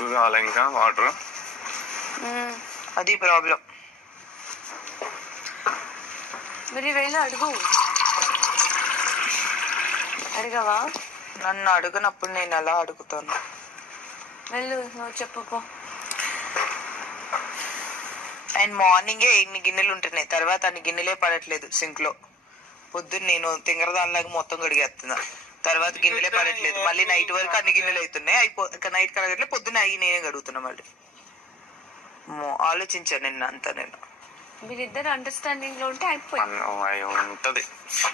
ఎక్కువ కావాలి ఇంకా వాటర్. అది ప్రాబ్లం. మరి వెళ్ళి అడగవా? నన్ను అడగనప్పుడు నేను ఎలా అడుగుతాను? వెళ్ళు, నువ్వు చెప్పు. అండ్ మార్నింగే ఇన్ని గిన్నెలు ఉంటున్నాయి, తర్వాత అన్ని గిన్నెలే పడట్లేదు సింక్ లో. పొద్దున్న నేను తింగరదానిలాగా మొత్తం కడిగేస్తున్నా, తర్వాత గిన్నెలే పడట్లేదు. మళ్ళీ నైట్ వరకు అన్ని గిన్నెలు అవుతున్నాయి. నైట్ కడగట్లే, పొద్దున్న అయ్యి నేనే కడుగుతున్నా. మళ్ళీ ఆలోచించాను నిన్న అంతా. నేను మీరిద్దరు అండర్స్టాండింగ్ లో ఉంటే ఉంటది.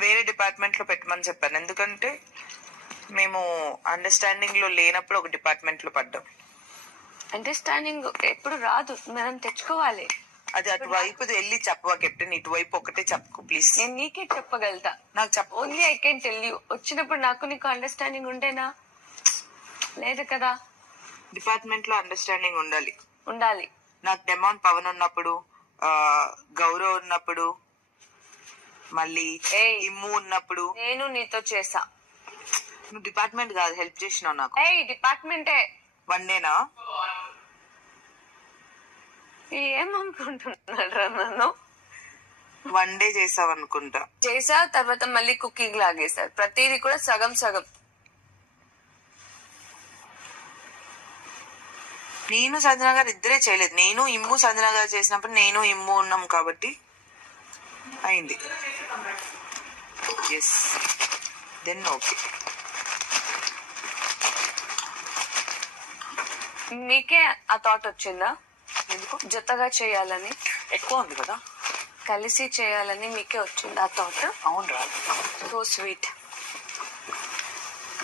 వేరే డిపార్ట్మెంట్ లో పెట్టమని చెప్పాను, ఎందుకంటే మేము అండర్స్టాండింగ్ లో లేనప్పుడు ఒక డిపార్ట్మెంట్ లో పడ్డాం. అండర్స్టాండింగ్ ఎప్పుడు రాదు, మనం తెచ్చుకోవాలి. అది అటువైపు వెళ్ళి చెప్పవా కెప్టెన్, ఇటువైపు ఒకటే చెప్పుకో ప్లీజ్. నేను నీకే చెప్పగలుగుతా, నాకు చెప్పు. Only I can tell you. వచ్చినప్పుడు నాకు నీకు అండర్స్టాండింగ్ ఉంటేనా? లేదు కదా. డిపార్ట్మెంట్ లో అండర్స్టాండింగ్ ఉండాలి. నాకు డెమాన్ పవన్ ఉన్నప్పుడు, గౌరవ్ ఉన్నప్పుడు, మళ్ళీ ఇమ్ము ఉన్నప్పుడు నేను నీతో చేసా. నువ్వు డిపార్ట్మెంట్ కాదు, హెల్ప్ చేసినావు నాకు. డిపార్ట్మెంటే. వన్ డేనా? ఏమనుకుంటున్నాడు నన్ను? వన్ డే చేసావు అనుకుంటా. చేసా, తర్వాత మళ్ళీ కుకింగ్ లాగేసారు. ప్రతిదీ కూడా సగం సగం. నేను సంజన గారు ఇద్దరే చేయలేదు, నేను ఇమ్ము సంజన గారు చేసినప్పుడు నేను ఇమ్ము ఉన్నాం కాబట్టి అయింది. Yes, then okay. మీకే ఆ థాట్ వచ్చిందా? ఎందుకు? జతగా చేయాలని. ఎక్కువ ఉంది కదా, కలిసి చేయాలని మీకే వచ్చింది ఆ థాట్? అవును రా. So sweet.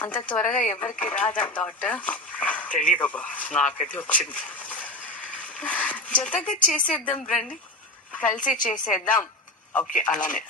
అంత త్వరగా ఎవరికి రాదు ఆ థాట్. తెలియదబ్బా, నాకైతే వచ్చింది. జతగా చేసేద్దాం రండి, కలిసి చేసేద్దాం. ఓకే, అలానే.